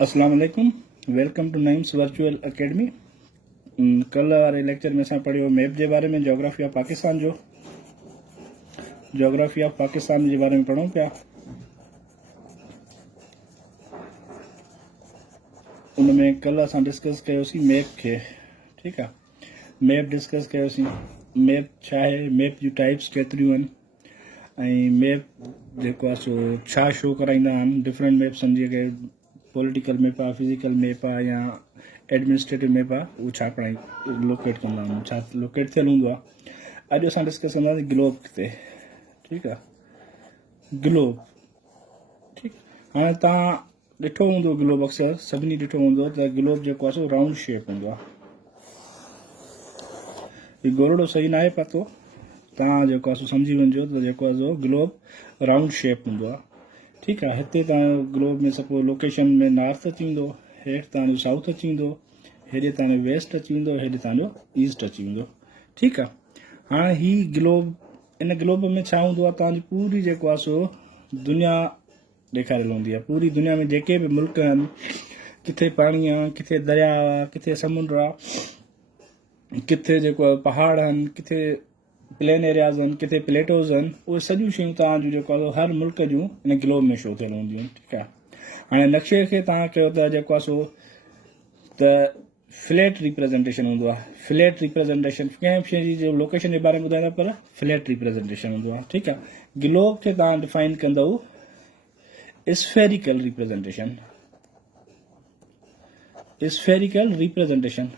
अस्सलाम वालेकुम, welcome to names virtual academy. कल वारे लेक्चर में असां पढ़ियो मैप जे बारे में, जोग्राफी ऑफ पाकिस्तान जो जोग्राफी ऑफ पाकिस्तान जे बारे में पढ़ूं पिया। उनमें कल असां डिस्कस कयोसीं मैप खे, ठीक आहे। मैप डिस्कस कयोसीं, मैप छा आहे, मैप जूं टाइप्स केतिरियूं आहिनि, ऐं मैप जेको आहे सो छा शो कराईंदा आहिनि। डिफरेंट मैप्स आहिनि, जीअं कि पॉलिटिकल मैप आहे, फिज़िकल मैप आहे, या एडमिनिस्ट्रेटिव मैप आहे, उहो छा पढ़ाई लोकेट कंदा आहिनि, छा लोकेट थियल हूंदो आहे। अॼु असां डिस्कस कंदासीं ग्लोब ते, ठीकु आहे। ग्लोब, ठीकु। हाणे तव्हां ॾिठो हूंदो ग्लोब, अक्सर सभिनी ॾिठो हूंदो त ग्लोब जेको आहे सो राउंड शेप हूंदो आहे। हीउ गोरड़ो सही न आहे पतो, तव्हां जेको आहे सो सम्झी वञिजो त जेको आहे सो ग्लोब राउंड शेप हूंदो आहे, ठीकु आहे। हिते तव्हांजो ग्लोब में सपोज लोकेशन में नॉर्थ अची वेंदो, हेठि तव्हांजो साउथ अची वेंदो, हेॾे तव्हांजो वेस्ट अची वेंदो, हेॾे तव्हांजो ईस्ट अची वेंदो, ठीकु आहे। हाणे हीउ ग्लोब, इन ग्लोब में छा हूंदो आहे, तव्हांजी पूरी जेको आहे सो दुनिया ॾेखारियल हूंदी आहे। पूरी दुनिया में जेके बि मुल्क आहिनि, किथे पाणी आहे, किथे दरिया आहे, किथे समुंड आहे, किथे जेको आहे पहाड़ आहिनि, किथे प्लेन एरियाज़ आहिनि, किथे प्लेटोज़ आहिनि, उहे सॼियूं शयूं तव्हांजूं जेको आहे हर मुल्क जूं इन ग्लोब में शो थियल हूंदियूं आहिनि, ठीकु आहे। हाणे नक्शे खे तव्हां कयो त जेको आहे सो त फ्लैट रिप्रेज़ेंटेशन हूंदो आहे। फ्लैट रिप्रेज़ेंटेशन कंहिं शइ जी जो लोकेशन जे बारे में ॿुधाईंदा, पर फ्लैट रिप्रेज़ेंटेशन हूंदो आहे, ठीकु आहे। ग्लोब खे तव्हां डिफाइन कंदव spherical representation, spherical representation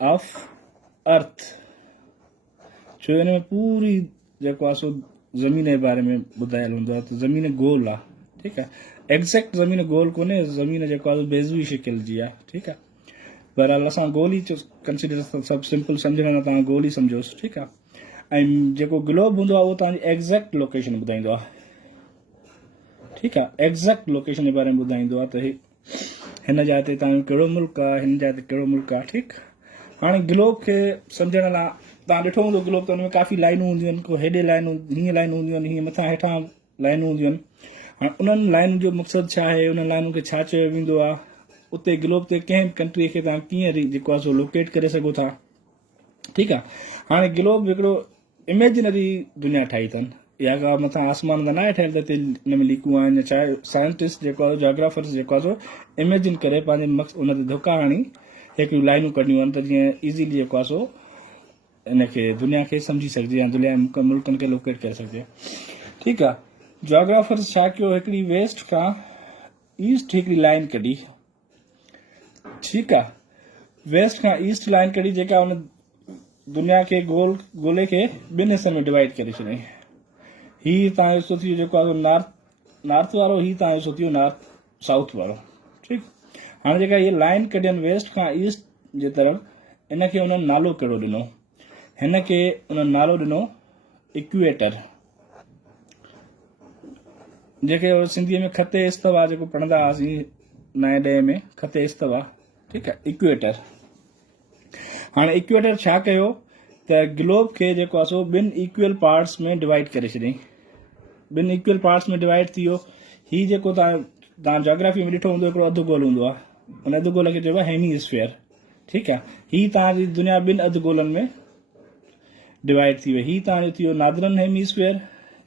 of earth. छो हिन में पूरी जेको आहे सो ज़मीन जे बारे में ॿुधायल हूंदो आहे, त ज़मीन गोल आहे, ठीकु आहे। एग्ज़ैक्ट ज़मीन गोल कोन्हे, ज़मीन जेको आहे बेज़वी शिकिल जी आहे, ठीकु आहे। बहरहाल असां गोल ई कंसिडर, सभु सिंपल सम्झण लाइ तव्हां गोल ई सम्झोसि, ठीकु आहे। ऐं जेको ग्लोब हूंदो आहे उहो तव्हांजी एग्ज़ैक्ट लोकेशन ॿुधाईंदो आहे, ठीकु आहे। एग्ज़ैक्ट लोकेशन जे बारे में ॿुधाईंदो आहे त हिन जाइ ते तव्हांजो कहिड़ो मुल्क आहे, हिन जाइ ते कहिड़ो मुल्क आहे, ठीकु। हाणे ग्लोब खे सम्झण लाइ तव्हां ॾिठो हूंदो ग्लोब, त हुन में काफ़ी लाइनूं हूंदियूं आहिनि, को हेॾे लाइनूं, हीअं लाइनूं हूंदियूं आहिनि, हीअं मथां हेठां लाइनूं हूंदियूं आहिनि। हाणे उन्हनि लाइनुनि जो मक़सदु छा आहे, उन्हनि लाइनुनि खे छा चयो वेंदो आहे, उते ग्लोब ते कंहिं कंट्रीअ खे तव्हां कीअं जेको आहे सो लोकेट करे सघो था, ठीकु आहे। हाणे ग्लोब हिकिड़ो इमेजिनरी दुनिया ठाही अथनि, इहा का मथां आसमान त न आहे ठहियल त हिते हिन में लीकूं आहिनि, छा आहे। साइंटिस्ट जेको आहे, जोग्राफर्स जेको आहे सो इमेजिन करे पंहिंजे मक़सदु उन ते धोका हणी हिकिड़ियूं लाइनूं कढियूं आहिनि, त जीअं इज़ीली जेको आहे सो इनखे दुनिया खे सम्झी सघिजे, या दुनिया मुल्कनि खे लोकेट करे सघिजे, ठीकु आहे। जोग्राफर्स छा कयो, हिकिड़ी वेस्ट खां ईस्ट हिकिड़ी लाइन कढी, ठीकु आहे। वेस्ट खां ईस्ट लाइन कढी, जेका उन दुनिया खे गोले खे ॿिनि हिसनि में डिवाइड करे छॾियईं। हीउ तव्हांजो सो थियो जेको आहे नॉर्थ वारो, हीउ तव्हांजो सो थियो नॉर्थ साउथ वारो, ठीकु। हाणे जेका इहे लाइन कढियनि वेस्ट खां ईस्ट जे तरफ़, इनखे उन्हनि नालो कहिड़ो ॾिनो, हिन खे उन्हनि नालो ॾिनो इक्वेटर, जेके सिंधीअ में ख़ते इस्तवा जेको पढ़ंदा हुआसीं 9 ॾह में, ख़ते इस्तवा, ठीकु आहे, इक्वेटर। हाणे इक्वेटर छा कयो त ग्लोब खे जेको आहे सो ॿिनि इक्वल पार्ट्स में डिवाइड करे छॾियईं, ॿिनि इक्वल पार्ट्स में डिवाइड थी वियो। हीउ जेको तव्हां जोग्राफी में ॾिठो हूंदो, हिकिड़ो अधु गोल हूंदो आहे, उन अधु गोल खे चइबो आहे हेमीस्फीयर, ठीकु आहे। हीउ तव्हांजी दुनिया ॿिनि अधु गोलनि में डिवाइड थी वई। हीउ तव्हांजो थी वियो नादरन हेमीस्फीयर,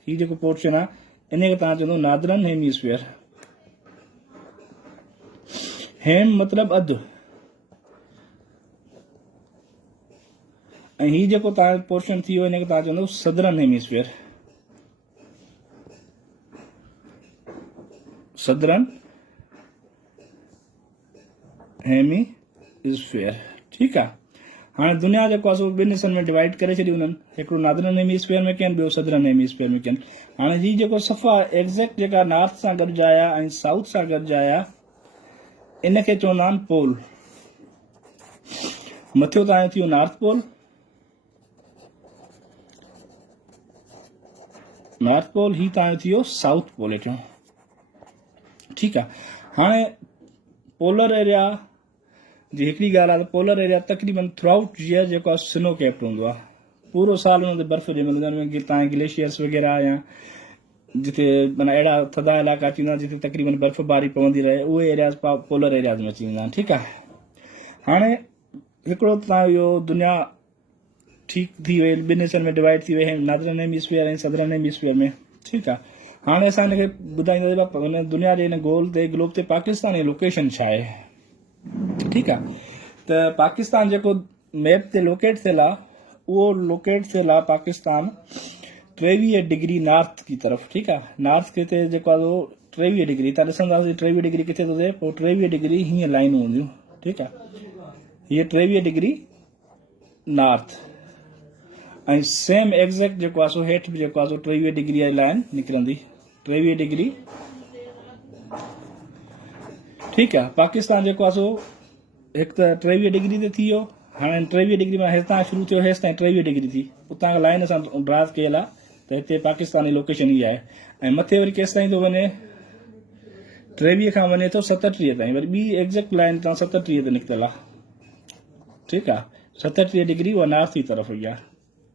हीउ जेको पोर्शन आहे इन खे तव्हां चवंदो नादरन हेमीस्फीयर। हेम मतिलबु अधु, ऐं हीउ जेको तव्हांजो पोर्शन थी वियो हिनखे तव्हां चवंदो सदरन हेमीस्फीयर, सदरन हेमीस्फीयर, ठीकु आहे। हाणे दुनिया जेको आहे सो ॿिनि हिसनि में डिवाइड करे छॾी उन्हनि, हिकिड़ो नादरन हेमीस्फीयर में कयनि, ॿियो सदरन हेमीस्फीयर में कयनि। हाणे हीउ जेको सफ़ा एग्ज़ैक्ट जेका नॉर्थ सां गॾिजाया ऐं साउथ सां गॾिजाया, इनखे चवंदा आहिनि पोल। मथियो तव्हांजो थियो नॉर्थ पोल, नॉर्थ पोल, हीउ तव्हांजो थी वियो साउथ पोल हेठियों, ठीकु आहे। हाणे पोलर एरिया जी हिकिड़ी ॻाल्हि आहे त पोलर एरिया तक़रीबन थ्रू आउट ईयर जेको आहे स्नो कैप्ड हूंदो आहे, पूरो साल हुन ते बर्फ़ ॼमियल हूंदी आहे, हुन में तव्हांजे ग्लेशियर्स वग़ैरह या जिते माना अहिड़ा थधा इलाइक़ा अची वेंदा आहिनि जिते तक़रीबन बर्फ़बारी पवंदी रहे, उहे एरियाज़ पोलर एरियाज़ में अची वेंदा आहिनि। ठीकु आहे। हाणे हिकिड़ो तव्हां इहो दुनिया ठीकु थी वई, ॿिनि हिसनि में डिवाइड थी वई, नॉर्दर्न हेमिस्फीयर ऐं सदर्न हेमिस्फीयर में। ठीकु आहे। हाणे असां हिनखे ॿुधाईंदासीं हुन दुनिया जे हिन गोल ते ग्लोब ते पाकिस्तान जी लोकेशन छा आहे। ठीकु आहे। त पाकिस्तान जेको मैप ते लोकेट थियल आहे, उहो लोकेट थियल आहे पाकिस्तान 23 डिग्री नॉर्थ की तरफ़। ठीकु आहे। नॉर्थ किथे जेको आहे उहो 23 डिग्री, तव्हां ॾिसंदासीं 23 डिग्री किथे थो थिए, पोइ 23 डिग्री हीअं लाइनूं हूंदियूं। ठीकु आहे। हीअ 23 डिग्री नॉर्थ ऐं सेम एग्ज़ैक्ट जेको आहे सो हेठि बि जेको आहे सो 23 डिग्री जी लाइन निकिरंदी, 23 डिग्री। ठीकु आहे। पाकिस्तान जेको आहे सो हिकु त 23 डिग्री ते थी वियो। हाणे 23 डिग्री में हितां शुरू थियो, हेसि ताईं 23 डिग्री थी, उतां खां लाइन असां ड्रा कयल आहे त हिते पाकिस्तान जी लोकेशन ई आहे। ऐं मथे वरी केसि ताईं थो वञे, 23 खां वञे थो 37 ताईं, वरी ॿी एग्ज़ैक्ट लाइन तां 37 ते निकितल आहे। ठीकु आहे। 37 डिग्री उहा नॉर्थ जी तरफ़ हुई आहे।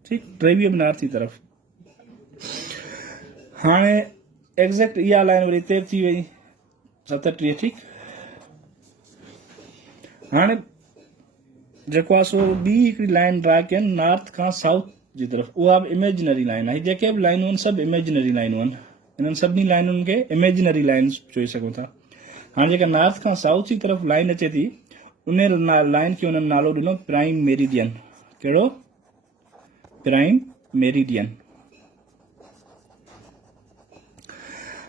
ठीकु, 23 बि नॉर्थ जी तरफ़। हाणे एग्ज़ैक्ट इहा लाइन वरी हिते थी वई 37। ठीकु। हाणे जेको आहे सो ॿी हिकिड़ी लाइन ड्रा कयनि नॉर्थ खां साउथ जी तरफ़, उहा बि इमेजिनरी लाइन आहे। जेके बि लाइनूं आहिनि सभु इमेजिनरी लाइनूं आहिनि, इन्हनि सभिनी लाइनुनि खे इमेजिनरी लाइन्स चई सघूं था। हाणे जेका नॉर्थ खां साउथ जी तरफ़ लाइन अचे थी, उन लाइन खे हुननि नालो ॾिनो प्राइम मेरिडियन। कहिड़ो? Prime meridian.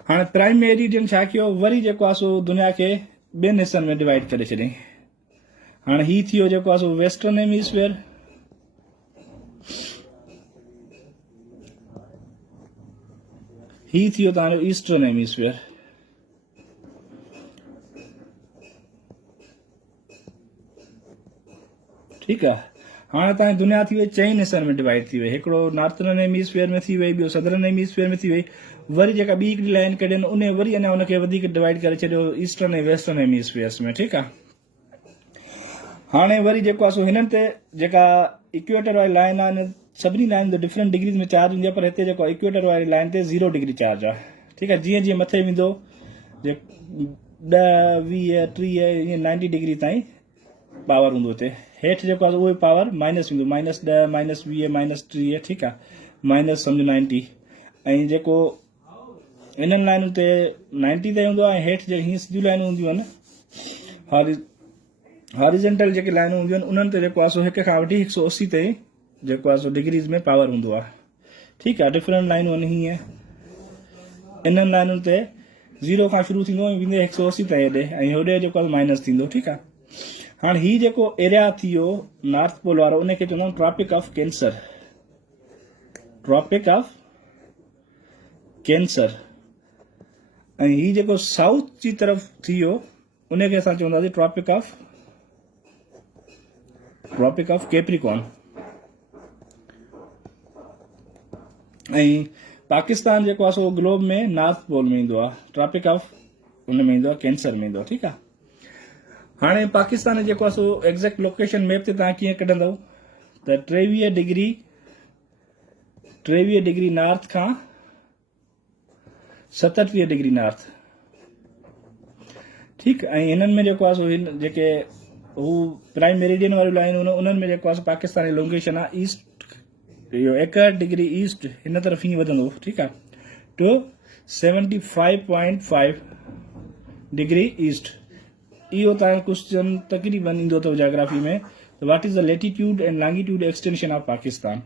हाणे प्राइम मेरिडियन छा कयो, वरी जेको आहे सो दुनिया खे ॿिनि हिसनि में डिवाइड करे छॾियईं। हाणे ही थी वियो जेको आहे सो वेस्टर्न हेमिस्फीयर, ही थी वियो तव्हांजो ईस्टर्न हेमिस्फीयर। ठीकु आहे। हाणे तव्हांजी दुनिया थी वई चइनि हिसनि में डिवाइड थी वई, हिकिड़ो नॉर्थर्न हेमिस्फीयर में थी वई, ॿियो सदर्न हेमिस्फीयर में थी वई, वरी जेका ॿी हिकिड़ी लाइन कढियनि उन वरी अञा हुनखे वधीक डिवाइड करे छॾियो ईस्टर्न ऐं वेस्टर्न हेमिस्फीयर्स में। ठीकु आहे। हाणे वरी जेको आहे सो हिननि ते जेका इक्वेटर वारी लाइन आहे, सभिनी लाइन ते डिफरेंट डिग्रीज़ में चार्ज हूंदी आहे, पर हिते जेको इक्वेटर वारी लाइन ते 0 डिग्री चार्ज आहे। ठीकु आहे। जीअं जीअं मथे वेंदो 10, 20, 30 ईअं 90 डिग्री ताईं पावर हूंदो हिते। हेठि जेको आहे उहो पावर माइनस वेंदो, -10, -20, -30। ठीकु आहे। माइनस सम्झो 90। ऐं जेको इन्हनि लाइनुनि ते 90 ते हूंदो आहे, ऐं हेठि जेके हीअं सिधियूं लाइनूं हूंदियूं आहिनि हॉरिजेंटल जेके लाइनूं हूंदियूं आहिनि, उन्हनि ते जेको आहे सो 1 खां वठी 180 ताईं जेको आहे सो डिग्रीज़ में पावर हूंदो आहे। ठीकु आहे। डिफरेंट लाइनूं आहिनि हीअं, इन्हनि लाइनुनि ते 0 खां शुरू थींदो ऐं वेंदे 180 ताईं हेॾे, ऐं होॾे जेको आहे माइनस थींदो। ठीकु आहे। हाणे हीउ जेको एरिया थी वियो नॉर्थ पोल वारो, उनखे चवंदा आहियूं Tropic of Cancer. Tropic of Cancer. ऐं हीउ जेको साउथ जी तरफ़ थी वियो, उनखे असां चवंदासीं ट्रॉपिक ऑफ कैप्रिकॉर्न। ऐं पाकिस्तान जेको आहे सो ग्लोब में नॉर्थ पोल में ईंदो आहे, ट्रॉपिक ऑफ उन में ईंदो आहे, कैंसर में ईंदो आहे। ठीकु आहे। हाणे पाकिस्तान जेको आहे सो एग्ज़ैक्ट लोकेशन मैप ते तव्हां कीअं कढंदव, त 23 डिग्री नॉर्थ खां 37 डिग्री नॉर्थ। ठीकु। ऐं हिननि में जेको आहे सो हिन जेके हू प्राइम मेरिडियन वारियूं लाइनूं उन्हनि में जेको आहे सो पाकिस्तान जी लोकेशन आहे ईस्ट, इहो 61 डिग्री ईस्ट हिन तरफ़ हीअं वधंदो। ठीकु आहे। To 75.5 degree east. इहो तव्हांजो क्वेश्चन तक़रीबन ईंदो अथव जोग्राफी में, त what is the latitude and longitude extension of Pakistan.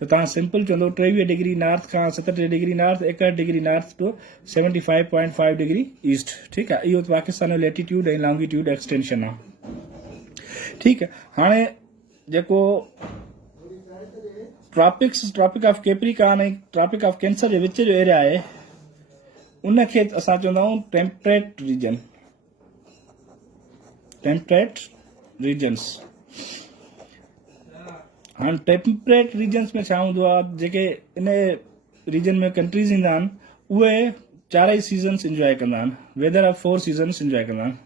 त तव्हां सिंपल चवंदो 23 डिग्री नॉर्थ खां 37 degree north, 61 degree north to 75.5 degree east. ठीकु आहे। इहो पाकिस्तान जो लेटीट्यूड ऐं लॉन्गिट्यूड एक्सटेंशन आहे। ठीकु आहे। हाणे जेको ट्रॉपिक ऑफ कैप्रिकॉर्न ऐं ट्रॉपिक ऑफ कैंसर जे विच जो एरिया आहे, उनखे असां चवंदा आहियूं टेम्परेट रीजन्स। हाणे टेम्परेट रीजन्स में छा हूंदो आहे, जेके इन रीजन में कंट्रीज़ ईंदा आहिनि उहे 4 सीज़न्स इंजॉय कंदा आहिनि। वेदर ऑफ 4 सीज़न्स इंजॉय कंदा आहिनि।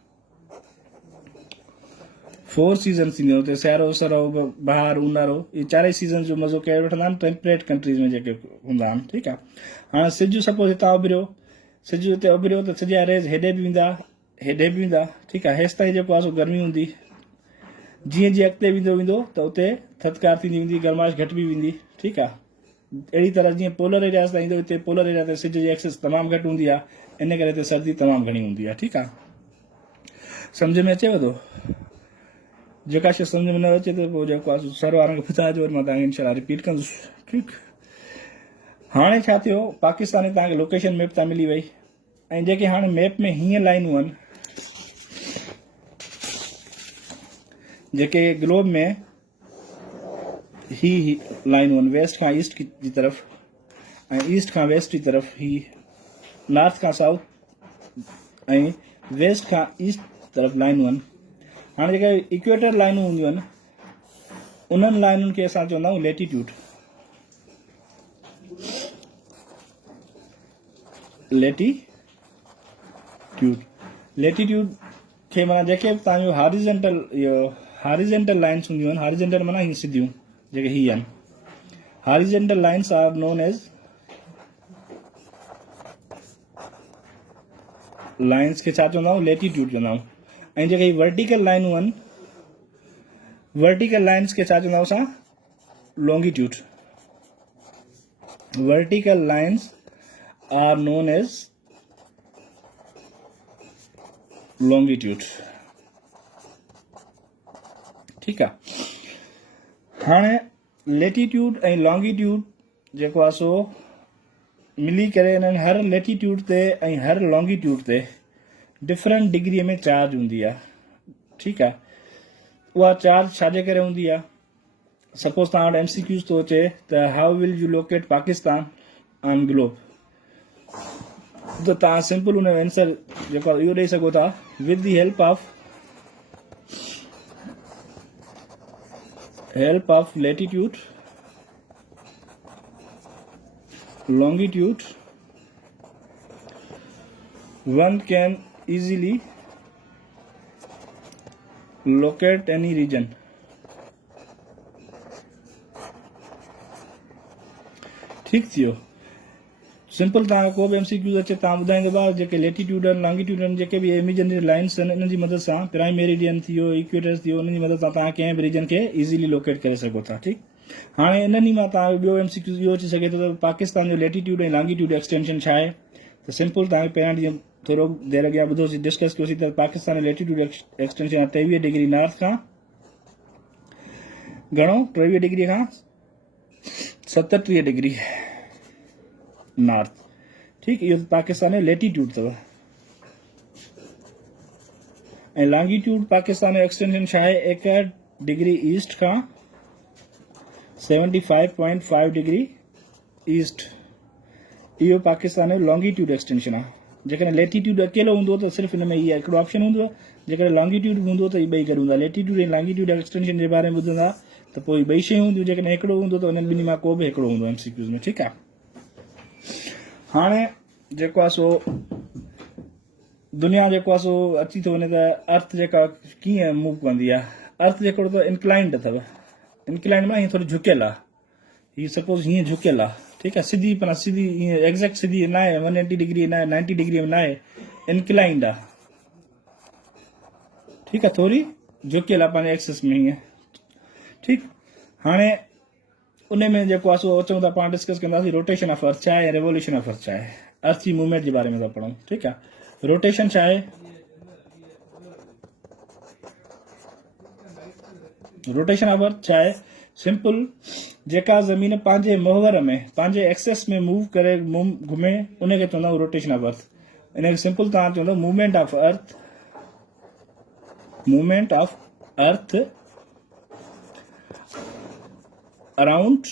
4 सीज़न्स थींदो हुते, सियारो सरो बहार ऊन्हारो, इहे चारई सीज़न जो मज़ो करे वठंदा आहिनि टेम्परेट कंट्रीज़ में जेके हूंदा आहिनि। ठीकु आहे, हाणे सिजु सपोज़ हितां उभिरियो, सिजु हिते उभिरियो त सिज जा रेज़ हेॾे बि वेंदा हेॾे बि वेंदा। ठीकु आहे, हेसि ताईं जेको आहे सो गर्मी हूंदी, जीअं जीअं अॻिते वेंदो वेंदो त उते थधिकार थींदी वेंदी, गर्माइश घटि बि वेंदी। ठीकु आहे, अहिड़ी तरह जीअं पोलर एरियाज़ ताईं ईंदो, हिते पोलर एरिया ते सिज जी एक्सेस तमामु घटि हूंदी आहे, इन करे हिते सर्दी तमामु घणी हूंदी आहे। ठीकु आहे, सम्झ में अचेव थो? जेका शइ सम्झ में न अचे त पोइ जेको आहे सर वारनि खे ॿुधाइजो, वरी मां तव्हांखे इनशाला रिपीट कंदुसि। ठीकु, हाणे छा थियो, पाकिस्तान में तव्हांखे लोकेशन मैप तां मिली वई, ऐं जेके हाणे मैप में हीअं लाइनूं आहिनि, जेके ग्लोब में ही लाइनूं आहिनि, वेस्ट खां ईस्ट जी तरफ़ ऐं ईस्ट खां वेस्ट जी तरफ़, ही नॉर्थ खां साउथ ऐं वेस्ट खां ईस्ट तरफ़ लाइनूं आहिनि। हाणे जेके इक्वेटर लाइनूं हूंदियूं आहिनि, उन्हनि लाइनुनि खे असां चवंदा आहियूं लेटीट्यूड। लेटीट्यूड खे माना जेके तव्हांजो हॉरिजेंटल लाइन्स हूंदियूं आहिनि, हॉरिजेंटल माना ही सिधियूं जेके ही आहिनि, horizontal lines are known as lines खे छा चवंदा आहियूं, लेटीट्यूड चवंदा आहियूं। ऐं जेके वर्टिकल लाइनूं आहिनि, वर्टिकल लाइन्स खे छा चवंदा आहियूं असां, longitude. Vertical lines are known as longitude. ठीकु आहे, हाणे लेटीट्यूड ऐं लॉन्गिट्यूड जेको आहे सो मिली करे इन्हनि हर लेटीट्यूड ते ऐं हर लॉन्गिट्यूड ते डिफरेंट डिग्रीअ में चार्ज हूंदी आहे। ठीकु आहे, उहा चार्ज छाजे करे हूंदी आहे, सपोज तव्हां वटि MCQs थो अचे त how will you locate Pakistan on globe, त तव्हां सिंपल हुन जो आंसर जेको आहे इहो ॾेई सघो था, with the help of latitude, longitude, one can easily locate any region। ठीक थियो, सिंपल तव्हां को बि MCQ अचे तव्हां ॿुधाईंदो भाउ जेके लेटीट्यूड आहिनि, लॉन्गिट्यूड आहिनि, जेके बि इमेजिनरी लाइन्स आहिनि, इन्हनि जी मदद सां प्राइम मेरिडियन थी वियो, इक्वेटर्स थी वियो, उन्हनि जी मदद सां तव्हां कंहिं बि रीजन खे इज़ीली लोकेट करे सघो था। ठीकु, हाणे इन्हनि मां तव्हां ॿियो MCQ इहो अची सघे थो त पाकिस्तान जो लेटीट्यूड ऐं लॉन्गिट्यूड एक्सटेंशन छा आहे, त सिंपल तव्हांखे पहिरियां ॾींहुं थोरो देरि अॻियां ॿुधोसीं, डिस्कस कयोसीं त पाकिस्तान जो लेटीट्यूड एक्सटेंशन आहे 23 डिग्री नॉर्थ खां घणो, 23 डिग्री खां 37 डिग्री नॉर्थ। ठीकु, इहो पाकिस्तान जो लेटीट्यूड अथव। ऐं लॉन्गिट्यूड पाकिस्तान जो एक्सटेंशन छा आहे, 1 डिग्री ईस्ट खां 75.5 डिग्री ईस्ट, इहो पाकिस्तान जो लॉन्गिट्यूड एक्सटेंशन आहे। जेकॾहिं लेटीट्यूड अकेलो हूंदो त सिर्फ़ु हिन में इहा हिकिड़ो ऑप्शन हूंदो, जेकॾहिं लॉन्गिट्यूड हूंदो त इहे ॿई गॾु हूंदा। लेटीट्यूड ऐं लॉन्गिट्यूड एक्सटेंशन जे बारे में ॿुधंदा त पोइ ॿई शयूं हूंदियूं, जेकॾहिं हिकिड़ो हूंदो त उन्हनि ॿिन्ही मां को बि हिकिड़ो हूंदो MCQs में। ठीकु आहे, हाणे जेको आहे सो दुनिया जेको आहे सो अची थो वञे त अर्थ जेका कीअं मूव कंदी आहे, अर्थ जेको त इंक्लाइंड अथव, इंक्लाइंड मां हीअं थोरी झुकियल आहे, हीअ सपोज हीअं झुकियल आहे। ठीकु आहे, सिधी पर सिधी ईअं एग्ज़ैक्ट सिधी न आहे, 180 डिग्री न आहे, 90 डिग्री में न आहे, इंक्लाइंड आहे। ठीकु आहे, थोरी झुकियल आहे पंहिंजे एक्सिस में हीअं। ठीकु, हाणे उन में जेको आहे सो अचूं था पाण डिस्कस कंदासीं रोटेशन ऑफ अर्थ छा आहे, रेवोल्यूशन ऑफ अर्थ छा आहे, अर्थ जी मूवमेंट जे बारे में था पढ़ूं। ठीकु आहे, रोटेशन छा आहे, रोटेशन ऑफ अर्थ छा आहे, सिंपल जेका ज़मीन पंहिंजे मोहवर में पंहिंजे एक्सेस में मूव करे घुमे उनखे चवंदा आहियूं रोटेशन ऑफ अर्थ। इनखे सिंपल तव्हां चवंदो movement of earth, movement of earth around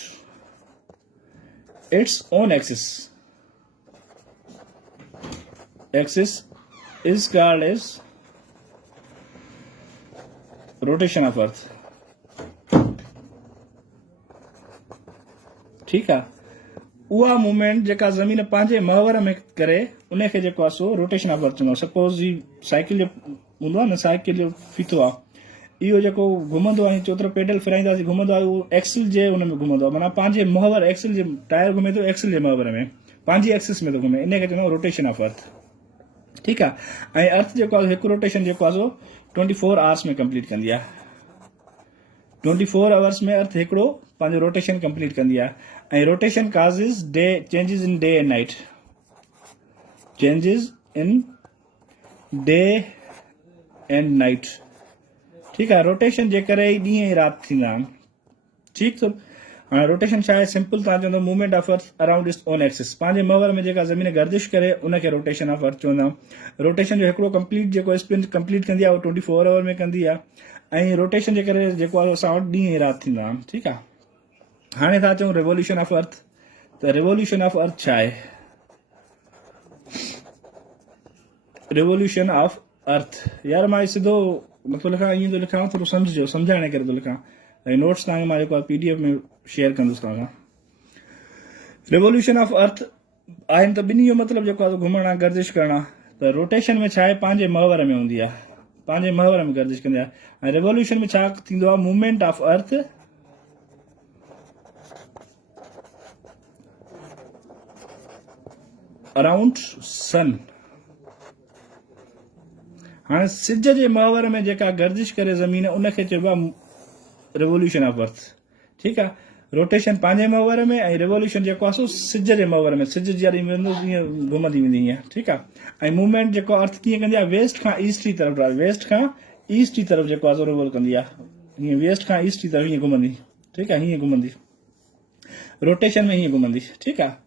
its own axis is called as rotation of earth। ठीकु आहे, उहा मूवमेंट जेका ज़मीन पंहिंजे महवर में करे उनखे जेको आहे सो रोटेशन ऑफ अर्थ चवंदो। सपोज जी साइकिल जो हूंदो आहे न, साइकिल जो फीथो आहे, इहो जेको घुमंदो आहे चोतरो पेडल फिराईंदासीं घुमंदो आहे उहो एक्सल जे हुन में घुमंदो आहे माना पंहिंजे मुहवर एक्सल जे टायर घुमे थो एक्सल जे मुहवर में पंहिंजी एक्सिस में थो घुमे इन खे चवंदा आहियूं रोटेशन ऑफ अर्थ ठीकु आहे ऐं अर्थ जेको आहे हिकु रोटेशन जेको आहे सो 24 आवर्स में कंप्लीट कंदी आहे 24 आवर्स में अर्थ हिकिड़ो पंहिंजो रोटेशन कंप्लीट कंदी आहे ऐं rotation causes the changes in day and night changes in day and night ठीकु आहे रोटेशन जे करे ई ॾींहं ऐं राति थींदा आहिनि ठीकु थो हाणे रोटेशन छा आहे सिंपल तव्हां चवंदो movement of earth around its own axis पंहिंजे महवर में जेका ज़मीन गर्दिश करे उनखे रोटेशन ऑफ अर्थ चवंदा आहियूं रोटेशन जो हिकिड़ो कंप्लीट जेको स्पिन कंप्लीट कंदी आहे उहो 24 आवर में कंदी आहे ऐं रोटेशन जे करे जेको आहे असां वटि ॾींहं ऐं राति थींदा आहिनि ठीकु आहे हाणे था चऊं रेवोल्यूशन ऑफ अर्थ त रेवोल्यूशन ऑफ अर्थ छा आहे रेवोल्यूशन ऑफ अर्थ यार मां सिधो नथो लिखां ईअं थो लिखां थोरो सम्झिजो सम्झाइण करे थो लिखां ऐं नोट्स तव्हांखे मां जेको आहे PDF में शेयर कंदुसि तव्हां सां रेवोल्यूशन ऑफ अर्थ आहिनि त ॿिन्ही जो मतिलबु जेको आहे घुमण आहे गर्दिश करणु आहे त रोटेशन में छा आहे पंहिंजे महवर में हूंदी आहे पंहिंजे महवर में गर्दिश कंदी आहे ऐं रेवोल्यूशन में छा थींदो आहे movement of earth around sun हाणे सिज जे महवर में जेका गर्दिश करे ज़मीन उनखे चइबो आहे रेवोल्यूशन ऑफ अर्थ ठीकु आहे रोटेशन पंहिंजे महवर में ऐं रेवोल्यूशन जेको आहे सो सिज जे महवर में सिज जॾहिं वेंदो ईअं घुमंदी वेंदी ईअं ठीकु आहे ऐं मूवमेंट जेको अर्थ कीअं कंदी आहे वेस्ट खां ईस्ट जी तरफ़ वेस्ट खां ईस्ट जी तरफ़ जेको आहे सो रिवोल्व कंदी आहे हीअं वेस्ट खां ईस्ट जी तरफ़ हीअं घुमंदी ठीकु आहे हीअं घुमंदी रोटेशन में हीअं घुमंदी ठीकु आहे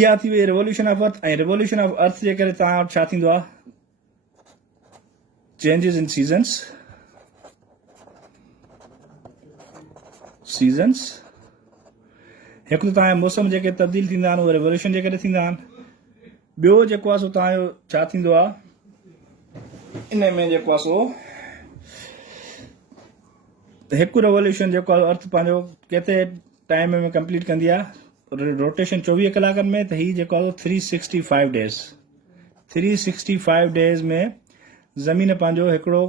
इहा थी वई रेवोल्यूशन ऑफ अर्थ ऐं रेवोल्यूशन ऑफ अर्थ जे करे तव्हां वटि छा थींदो आहे चेंजिस इन सीज़न्स हिकु त तव्हांजा मौसम जेके तब्दील थींदा आहिनि उहे रेवोल्यूशन जे करे थींदा आहिनि ॿियो जेको आहे सो तव्हांजो छा थींदो आहे इन में जेको आहे सो हिकु रेवोल्यूशन जेको आहे अर्थ पंहिंजो केतिरे टाइम में कंप्लीट कंदी आहे रोटेशन 24 कलाकनि में त हीअ जेको आहे 365 डेज़ 365 डेज़ में ज़मीन पंहिंजो हिकिड़ो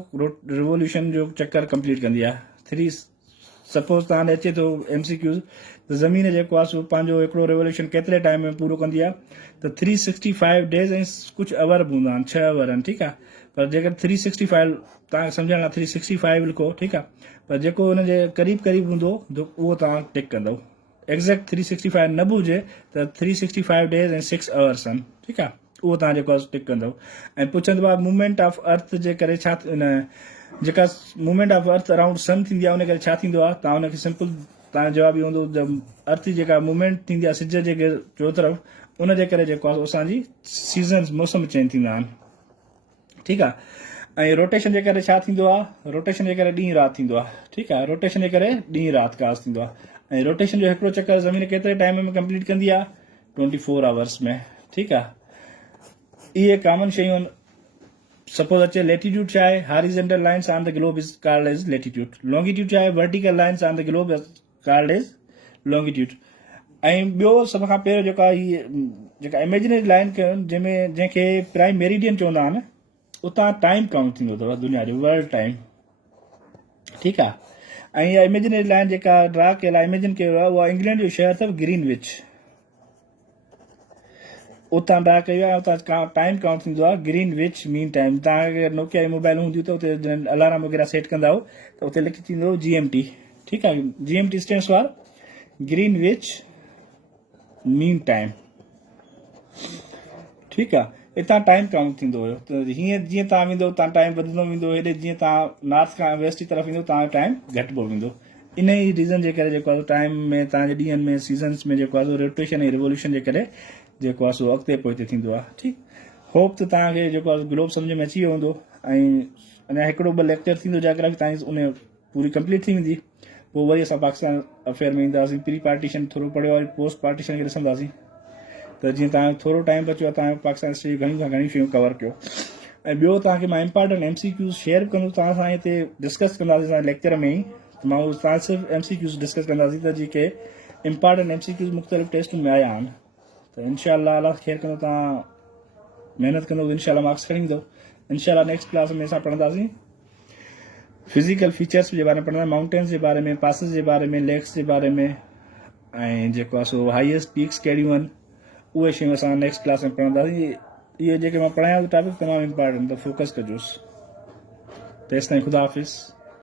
रिवोल्यूशन जो चक्कर कंप्लीट कंदी आहे सपोज तव्हां अचे थो MCQ त ज़मीन जेको आहे सो पंहिंजो हिकिड़ो रेवोल्यूशन केतिरे टाइम में पूरो कंदी आहे त 365 डेज़ ऐं कुझु अवर बि हूंदा आहिनि 6 अवर आहिनि ठीकु आहे पर जेकर 365 तव्हांखे सम्झण लाइ 365 लिखो ठीकु आहे पर जेको हुनजे क़रीब हूंदो उहो तव्हां टिक कंदव एक्ज़ैक्ट 365 न बि हुजे त 365 डेज़ ऐं 6 अवर्स आहिनि ठीकु आहे उहो तव्हां जेको आहे टिक कंदव ऐं पुछंदो आहे मूवमेंट ऑफ अर्थ जे करे छा जेका movement of earth around sun थींदी आहे उन करे छा थींदो आहे तव्हां हुनखे सिंपल तव्हांजो जवाबु इहो हूंदो अर्थ जी जेका मूवमेंट थींदी आहे सिज जे चो तरफ़ उन जे करे जेको आहे असांजी सीज़न्स मौसम चेंज थींदा आहिनि ठीकु आहे ऐं रोटेशन जे करे छा थींदो आहे रोटेशन जे करे ॾींहुं राति थींदो आहे ठीकु आहे रोटेशन जे करे ॾींहुं राति काज़ थींदो आहे ऐं रोटेशन जो हिकिड़ो चक्कर ज़मीन केतिरे टाइम में कंप्लीट कंदी आहे 24 आवर्स में ठीकु आहे इहे कॉमन शयूं आहिनि सपोज अचे लेटीट्यूड छा आहे horizontal lines on the globe is called as latitude longitude छा आहे vertical lines on the globe is called as longitude ऐं ॿियो सभ खां पहिरियों जेका हीअ जेका इमेजिनरी लाइन कयूं जंहिंखे प्राइम मेरिडियन चवंदा आहिनि उतां टाइम काउंट थींदो अथव दुनिया जो वर्ल्ड टाइम ठीकु आहे ऐं इहा इमेजिनरी लाइन जेका ड्रा कयल आहे इमेजिन कयो आहे उहा इंग्लैंड जो शहर अथव ग्रीनविच उतां ड्रा कयो आहे उतां टाइम काउंट थींदो आहे ग्रीनविच मीन टाइम तव्हांखे नोकिया जी मोबाइल हूंदियूं त उते अलार्म वग़ैरह सेट कंदा त उते लिखी थींदो GMT ठीकु आहे GMT stands for Greenwich mean time ठीकु आहे हितां टाइम काउंट थींदो हुयो त हीअं जीअं तव्हां वेंदो तव्हां टाइम वधंदो वेंदो हेॾे जीअं तव्हां नॉर्थ खां वेस्ट जी तरफ़ ईंदो तव्हांजो टाइम घटिजो वेंदो इन ई रीज़न जे करे जेको आहे टाइम में तव्हांजे ॾींहंनि में सीज़न्स में जेको आहे रोटेशन ऐं रिवोल्यूशन जे करे जेको आहे सो अॻिते पोइते थींदो आहे ठीकु होप त तव्हांखे जेको आहे ग्लोब सम्झ में अची वियो हूंदो ऐं अञा हिकिड़ो ॿ लेक्चर थींदो जाग्राफी तव्हांजी उन पूरी कंप्लीट थी वेंदी पोइ वरी असां पाकिस्तान अफेयर में ईंदासीं प्री पार्टीशन थोरो पढ़ियो आहे पोस्ट पार्टीशन खे ॾिसंदासीं त जीअं तव्हांखे थोरो टाइम बचियो आहे तव्हांखे पाकिस्तान हिस्ट्री घणी खां घणी शयूं कवर कयो ऐं ॿियो तव्हांखे मां इम्पॉर्टेंट MCQs शेयर कंदुसि तव्हां सां हिते डिस्कस कंदासीं असां लेक्चर में ई त मां उहो तव्हां सिर्फ़ु MCQs डिस्कस कंदासीं त जेके इम्पॉर्टेंट MCQs मुख़्तलिफ़ टेस्ट में आया आहिनि त इनशा अलाह ख़ैर कंदो तव्हां महिनत कंदो इनशा मार्क्स खणी ईंदो इनशा नेक्स्ट क्लास में असां पढ़ंदासीं फिज़िकल फीचर्स जे बारे में पढ़ंदा, माउंटेन्स जे बारे में, पासिस जे बारे में, लेक्स जे बारे में, ऐं जेको आहे सो हाईएस्ट पीक्स कहिड़ियूं आहिनि उहे शयूं असां नेक्स्ट क्लास में पढ़ंदासीं। इहे जेके मां पढ़ायां थो टॉपिक तमामु इम्पॉर्टेंट, त फोकस कजोसि। तेसिताईं ख़ुदा हाफ़िज़।